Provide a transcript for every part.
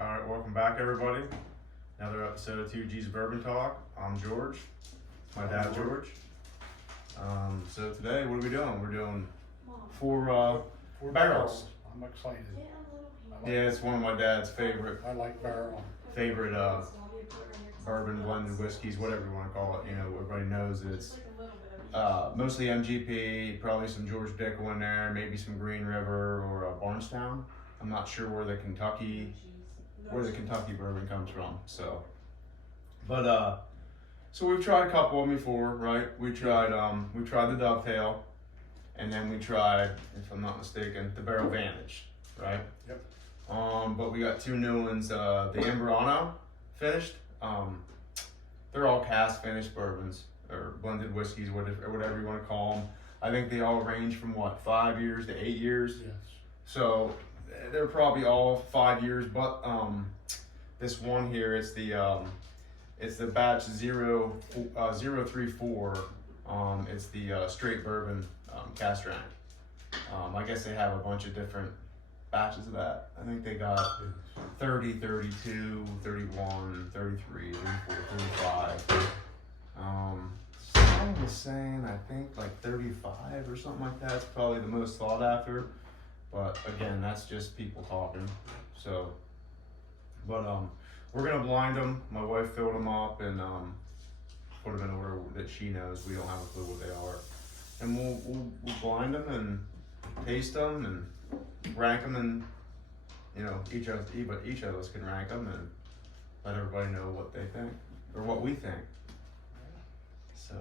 Alright, welcome back everybody. Another episode of 2G's Bourbon Talk. I'm George. My dad George. So today, what are we doing? We're doing four barrels. I'm excited. Yeah, it's one of my dad's favorite I like Barrell. bourbon blended whiskeys, whatever you want to call it. You know, everybody knows it's mostly MGP, probably some George Dickel in there, maybe some Green River or Barnestown. I'm not sure where the Kentucky bourbon comes from. So, but so we've tried a couple of them before, right? We tried the Dovetail, and then we tried, if I'm not mistaken, the Barrel Vantage, right? Yep. But we got two new ones. The Ambrano finished. They're all cask finished bourbons or blended whiskeys, whatever you want to call them. I think they all range from what, 5 years to 8 years. Yes. So they're probably all 5 years, but this one here, it's the batch 034. It's the straight bourbon cask strength. I guess they have a bunch of different batches of that. I think they got 30, 32, 31, 33, 34, 35. Someone was saying, I think like 35 or something like that. It's probably the most sought after. But again, that's just people talking. So, but we're gonna blind them. My wife filled them up and put them in order that she knows. We don't have a clue what they are, and we'll blind them and taste them and rank them, and you know, each of us can rank them and let everybody know what they think or what we think. So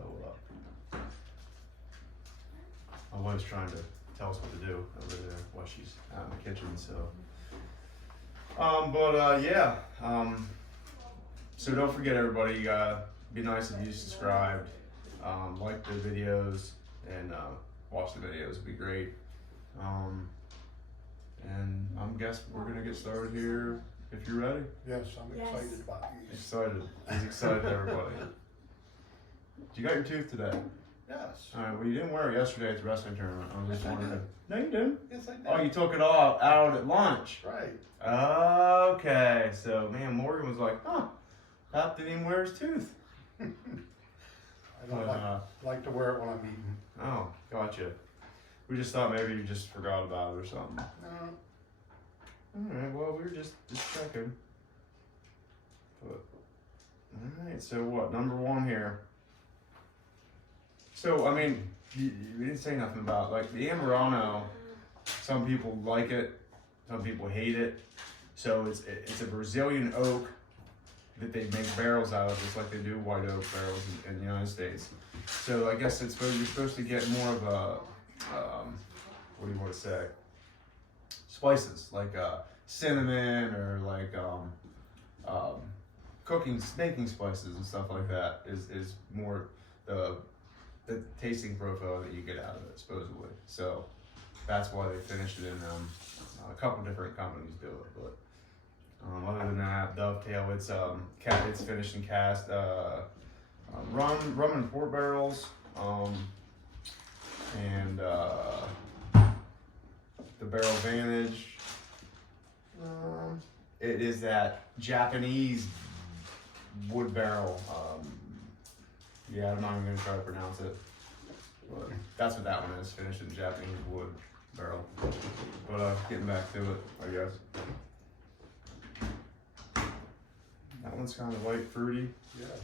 my wife's trying to tell us what to do over there while she's out in the kitchen. So, so don't forget everybody, be nice if you subscribed, like the videos, and watch the videos. It'd be great. And I'm guessing we're gonna get started here if you're ready. Yes, I'm excited about these. Excited. He's excited, everybody. You got your tooth today? Yes. Alright, well you didn't wear it yesterday at the wrestling tournament. I was just wondering. No, you didn't. Yes, I did. Oh, you took it all out at lunch. Right. Okay, so man, Morgan was like, huh, Pap didn't even wear his tooth. I don't like to wear it when I'm eating. Oh, gotcha. We just thought maybe you just forgot about it or something. No. Alright, well, we were just checking. But, alright, so what, number one here. So, I mean, we didn't say nothing about, like, the Ambrano, some people like it, some people hate it. So it's a Brazilian oak that they make barrels out of, just like they do white oak barrels in the United States. So I guess you're supposed to get more of a, what do you want to say? Spices, like cinnamon or like baking spices and stuff like that is more the tasting profile that you get out of it, supposedly. So that's why they finished it in a couple different companies do it, but other than that, Dovetail, it's finished in cast rum and port barrels, and the Barrel Vantage. It is that Japanese wood barrel. Yeah, I'm not even gonna try to pronounce it, but that's what that one is, finished in Japanese wood barrel. But getting back to it, I guess. That one's kind of light fruity. Yes.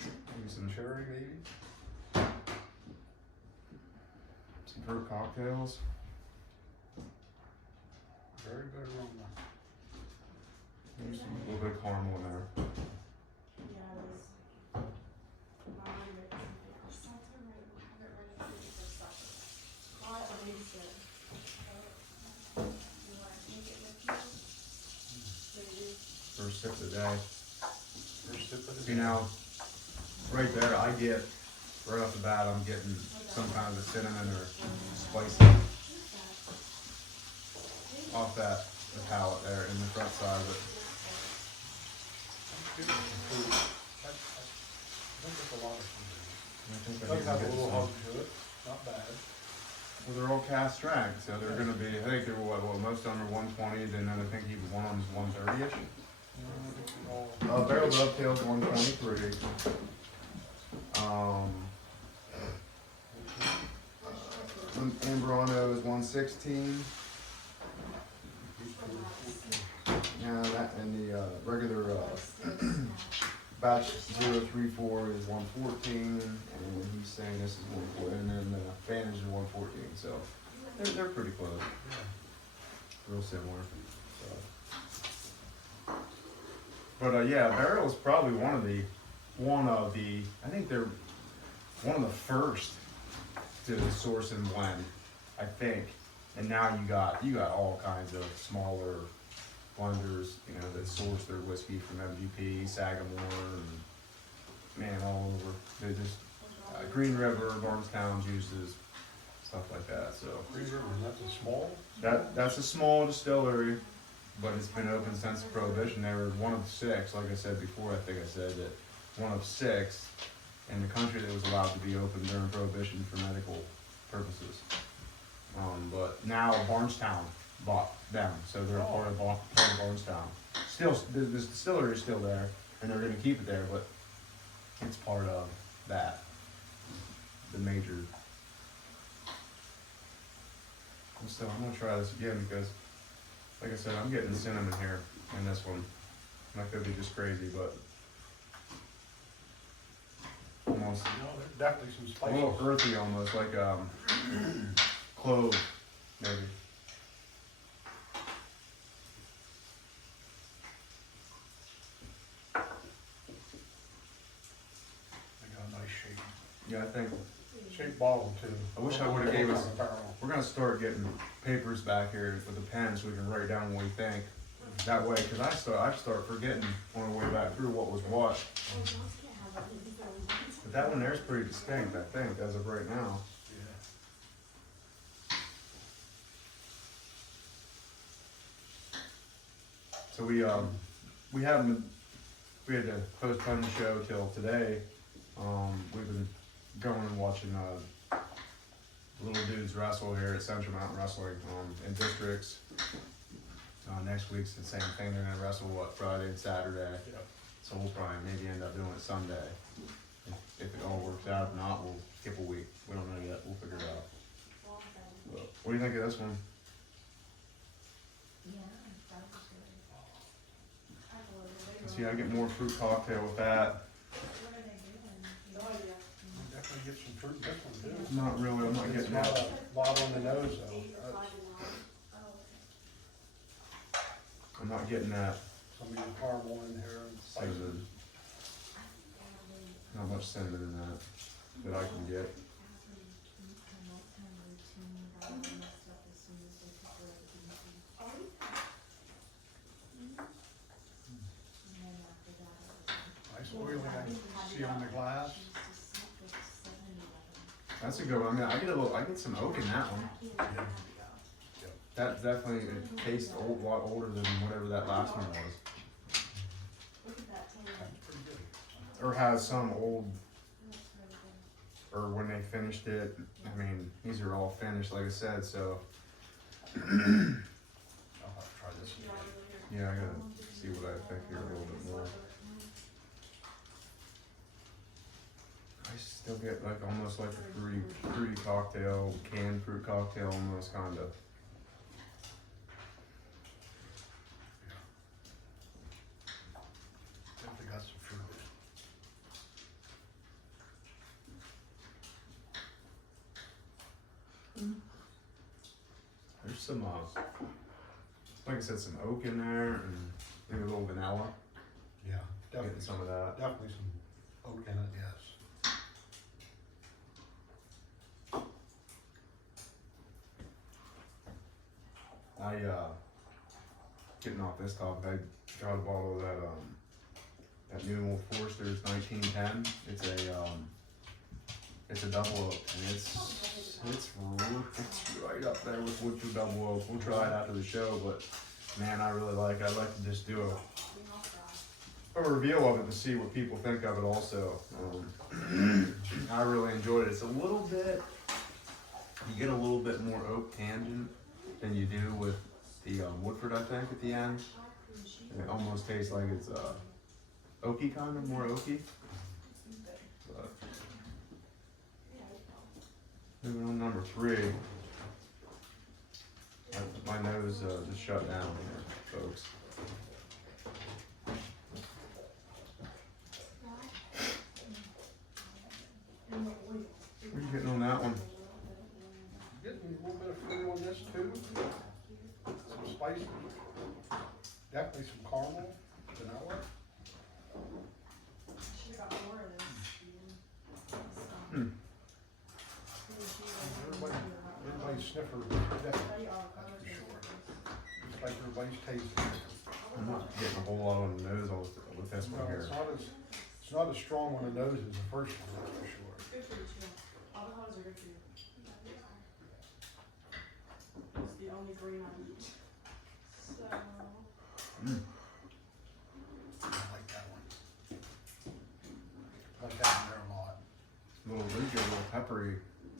Maybe some Cherry, maybe. some fruit cocktails. Very good aroma. Maybe some, a little bit of caramel in there. First sip of the day. First sip of the You know, right there, I get, right off the bat, I'm getting some kind of a cinnamon or spicy off the palate there in the front side of it. I think it's a lot of food. I think It I does need have to a get little some. hug to it. Not bad. Well, they're all cast strength, so they're going to be, I think they're what, most of them are 120, then I think even one of them is 130-ish. Barrel Dovetail's 123. Ambrano is 116. Yeah, that and the regular batch 034 is 114, and he's saying this is 114, and then the Vantage is 114. So they're pretty close, real similar. So. But yeah, Barrell is probably one of the I think they're one of the first to source and blend, I think. And now you got all kinds of smaller blenders, you know, that source their whiskey from MGP, Sagamore, and man, all over. They just Green River, Barnestown juices, stuff like that. So Green River, that's a small? that's a small distillery, but it's been open since Prohibition. They were one of 6, like I said before. I think I said that one of 6 in the country that was allowed to be open during Prohibition for medical purposes. But now Barnestown bought them, so they're part of Barnestown. Still, the distillery is still there, and they're going to keep it there, but it's part of that, the major. So I'm going to try this again because, like I said, I'm getting cinnamon here in this one. That could be just crazy, but almost There's definitely some a spices. little earthy, almost like clove, maybe. They got a nice shape. Yeah, I think Shape bottle too. I wish I would've gave us. We're gonna start getting papers back here with the pen so we can write down what we think. That way, because I start forgetting on the way back through what was what. But that one there's pretty distinct, I think, as of right now. So we had to postpone the show till today. We've been going and watching little dudes wrestle here at Central Mountain Wrestling in districts. Next week's the same thing. They're gonna wrestle Friday and Saturday. Yep. So we'll probably maybe end up doing it Sunday. If it all works out, if not, we'll skip a week. We don't know yet. We'll figure it out. But what do you think of this one? See, I get more fruit cocktail with that. Definitely get some fruit in this one too. Not really. I'm not It's getting not that. a lot on the nose though. I'm not getting that. Some of the caramel in here and spices. Cinnamon. Not much cinnamon in that I can get. Nice oiling I see on the glass. That's a good one. I mean, I get some oak in that one. Yeah. That definitely it tastes a lot older than whatever that last one was. That's pretty good. Or has some old, or when they finished it. I mean, these are all finished, like I said, so. I'll have to try this again. Yeah, I gotta see what I think here a little bit more. I still get like almost like a fruity cocktail, canned fruit cocktail almost kind of. Definitely got some fruit. There's some, like I said, some oak in there and maybe a little vanilla. Yeah, Getting definitely some of that. Definitely some oak in it, yes. Getting off this topic, I got a bottle of that new Old Forester's 1910. It's a double oak, and it's right up there with Woodford double oak. We'll try it after the show, but man, I really like it. I'd like to just do a review of it to see what people think of it also. I really enjoyed it. It's a little bit, you get a little bit more oak tangent than you do with the Woodford, I think, at the end. And it almost tastes like it's oaky, kind of more oaky. But moving on, number 3. My nose just shut down here, folks. What are you getting on that one? Getting a little bit of fruit on this too. Some spicy. Definitely some caramel, vanilla. Everybody's sniffer, that's for sure. It's like everybody's tasting. I'm not getting a whole lot on the nose with this one No, here. it's not as strong on the nose as the first one, that's for sure. Good for you too. Avocados are good for you. It's the only green I eat. So. I like that one. I like that one there a lot. They get a little peppery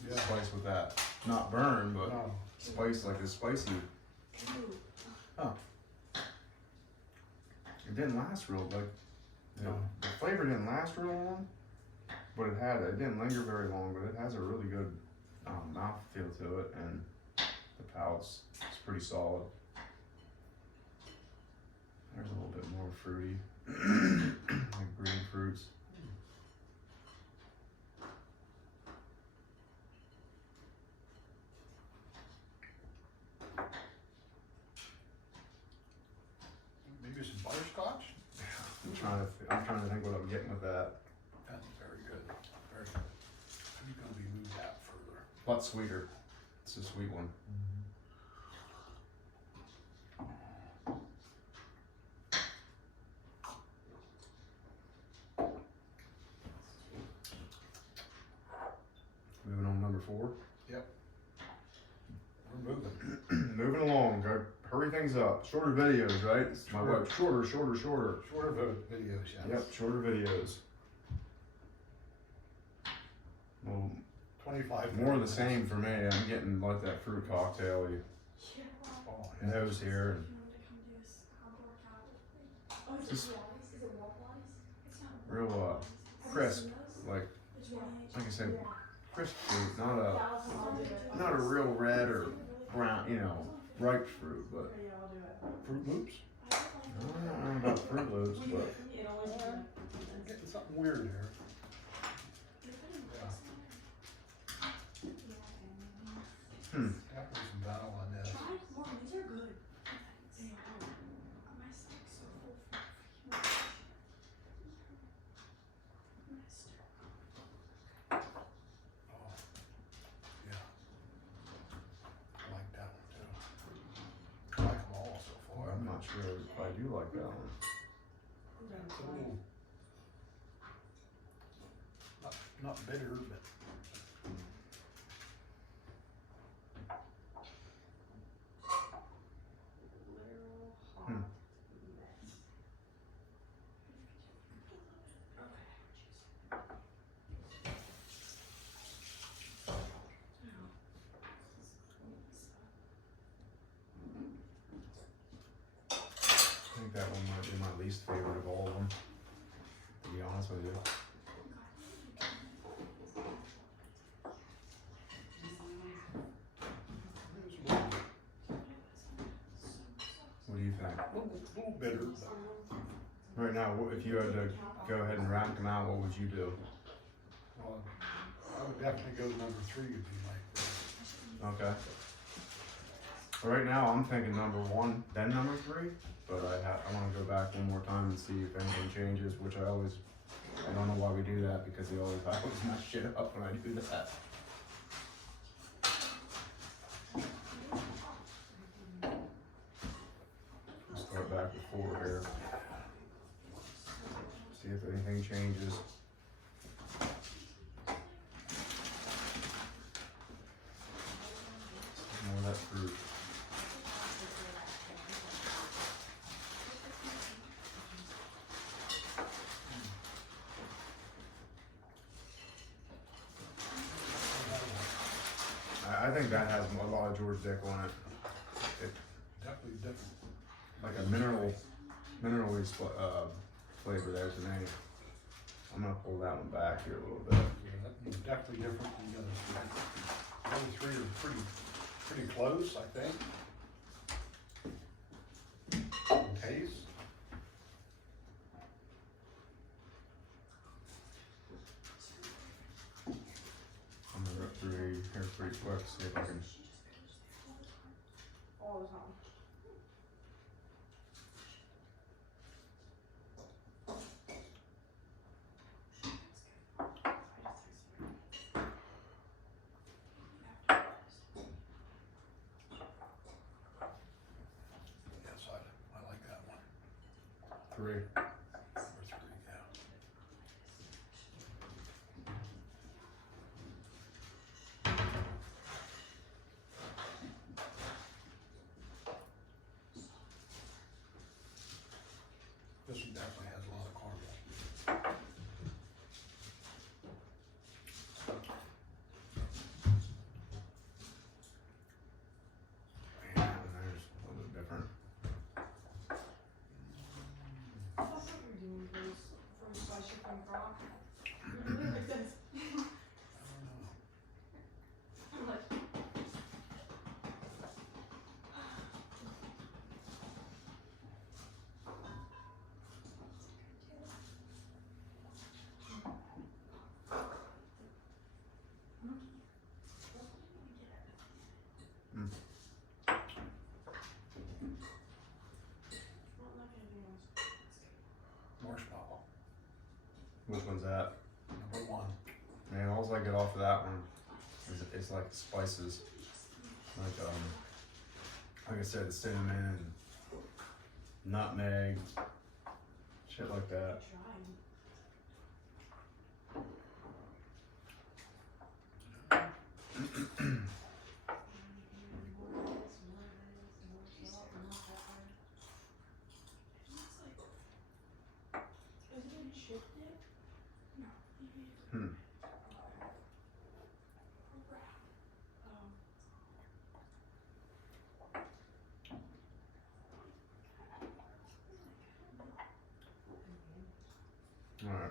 Yeah. spice with that. Not burn, but No. spice like it's spicy. Ooh. Huh. It didn't last real No. The flavor didn't last real long, but it didn't linger very long, but it has a really good mouthfeel to it, and the palate's pretty solid. There's a little bit more fruity, like green fruits. Maybe some butterscotch? I'm trying to think what I'm getting with that. That's very good, very good. You're gonna be moved out further. Lot sweeter. It's a sweet one. Moving on, number 4. Yep. We're moving. Moving along, go hurry things up. Shorter videos, right? My Sure. wife, shorter. Shorter videos, yes. Yep, shorter videos. Well, 25. more of the same for me. I'm getting like that fruit cocktail-y Yeah. Oh, yeah. nose here. You want to come do this outdoor cat? Oh, is Just it Wally's? Is it Wally's? It's not real Wally's. crisp, like It's Wally's. I said, Yeah. crisp fruit, not I'll do it. a real red or brown, ripe fruit, but Okay, yeah, I'll do it. Fruit Loops? I don't know about Fruit Loops, but It always is. I'm getting something weird there. Definitely some vanilla in this. Try more. These are good. They are. My stomach's so full from Oh, yeah. I like that one too. I like them all so boy, far. I'm not sure if I do like that one. It's a little, not bitter, but. literal hot Hmm. mess. I think that one might be my least favorite of all of them, to be honest with you. What do you think? A little bitter, but Right now, if you had to go ahead and rank them out, what would you do? well, I would definitely go number 3 would be like. Okay. Well, right now, I'm thinking number 1, then number 3, but I want to go back one more time and see if anything changes, which I don't know why we do that, because I always mess shit up when I do that. Let's start back with 4 here. See if anything changes. More of that fruit. I think that has a lot of George Dick on it. Definitely different. Like a mineral mineral flavor there to me. I'm gonna pull that one back here a little bit. Yeah, that one's definitely different than the other three. The other three are pretty close, I think. In taste. I'm gonna rip through here pretty quick, see if I can. All the time. Yes, I like that one. 3. Number 3, yeah. This one definitely has a lot of caramel. Yeah, and there's a little bit different. I thought what you were doing was from Slushy from Brock. You're doing like this. I'm like, not like anything else. Marshmallow, Which one's that? number 1. Man, all I get off of that one is it's like spices. Like I said, the cinnamon and nutmeg, shit like that. Trying. Hmm. All right.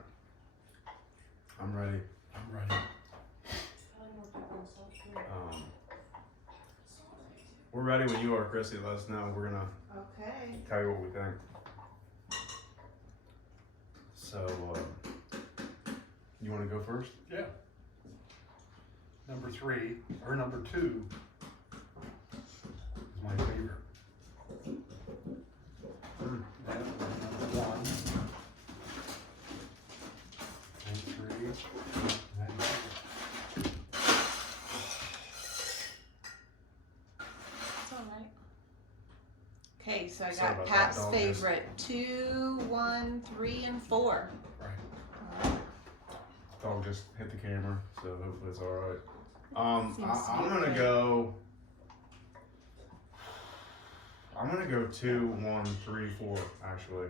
I'm ready. I'm ready. We're ready when you are, Chrissy. Let us know. We're gonna Okay. tell you what we think. So, you want to go first? Yeah. Number 3, or number 2, is my favorite. Then number 1, and 3, and 4. It's all right. Okay, so I Sorry got about that, Pat's dog. favorite 2, 1, 3, and 4. Right. Dog just hit the camera, so hopefully it's all right. Seems to be I'm gonna good. go. I'm gonna go 2, 1, 3, 4. Actually,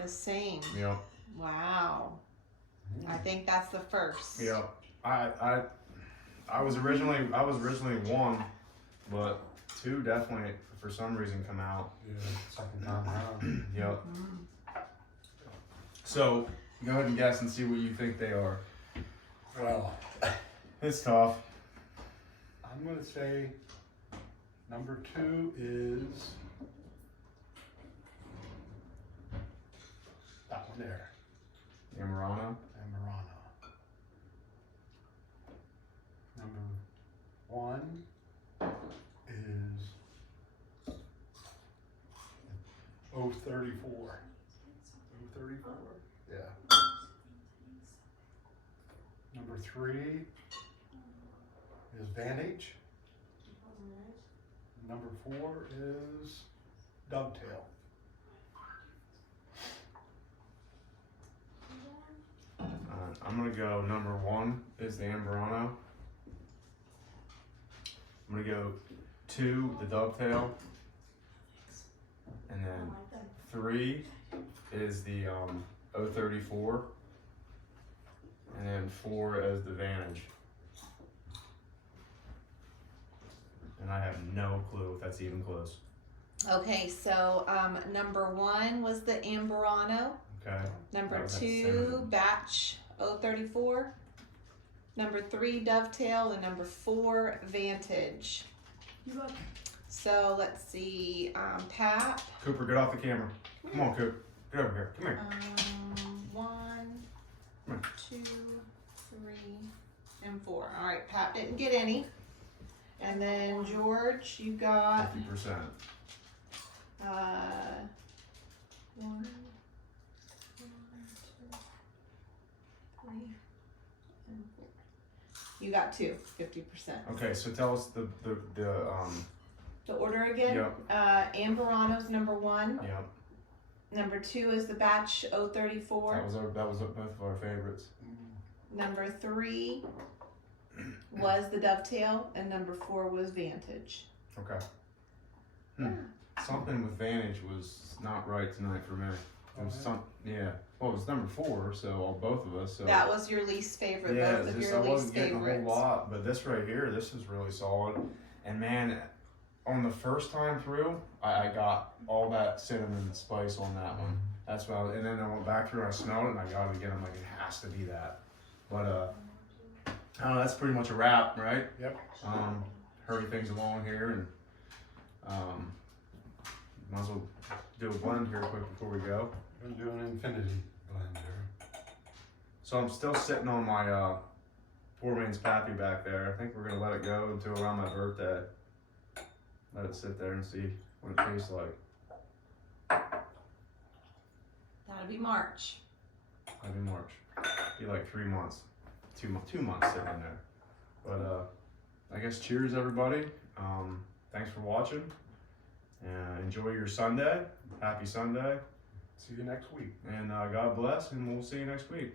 The same. yep, Wow. I think that's the first. yep. I was originally 1, but 2 definitely for some reason come out. Yeah, second time around. Yep. Mm. So go ahead and guess and see what you think they are. Well, It's tough. I'm gonna say number 2 is that one there, Amarano. Amarano. Number 1 is 034. 034? Yeah. Number 3 is Vantage. Number 4 is Dovetail. I'm gonna go number 1 is the Ambrano. I'm gonna go 2, the Dovetail, and then 3 is the 034, and then 4 as the Vantage. And I have no clue if that's even close. Okay, so number 1 was the Amberano. Okay. Number That was that 2, cinnamon. batch 034. Number 3, Dovetail, and number 4, Vantage. You got So let's see, Pap. Cooper, get off the camera. Come on, Coop. Get over here. Come here. 1, Come 2, 3, and 4. All right, Pap didn't get any. And then George, you got 50%. 1, 2, 3, and 4. You got 2, 50%. Okay, so tell us the The order again? Yep. Amberano's number 1. yeah. Number 2 is the batch 034. That was both of our favorites. Number 3 was the Dovetail, and number 4 was Vantage. Okay. Something with Vantage was not right tonight for me. It was yeah. Well, it was number 4, so both of us. So That was your least favorite, yeah, both of just, your I least wasn't getting favorites. a whole lot, but this right here, this is really solid. And man, on the first time through, I got all that cinnamon spice on that one. That's what and then I went back through and I smelled it and I got it again. I'm like, it has to be that. But I don't know, that's pretty much a wrap, right? Yep. Hurry things along here and might as well do a blend here quick before we go. We're gonna do an infinity blend here. So I'm still sitting on my Poor Man's Pappy back there. I think we're gonna let it go until around my birthday. Let it sit there and see what it tastes like. That'll be March. That'll be March. Be like 3 months. 2 months sitting in there. But I guess cheers everybody. Thanks for watching. Enjoy your Sunday. Happy Sunday. See you next week. And God bless, and we'll see you next week.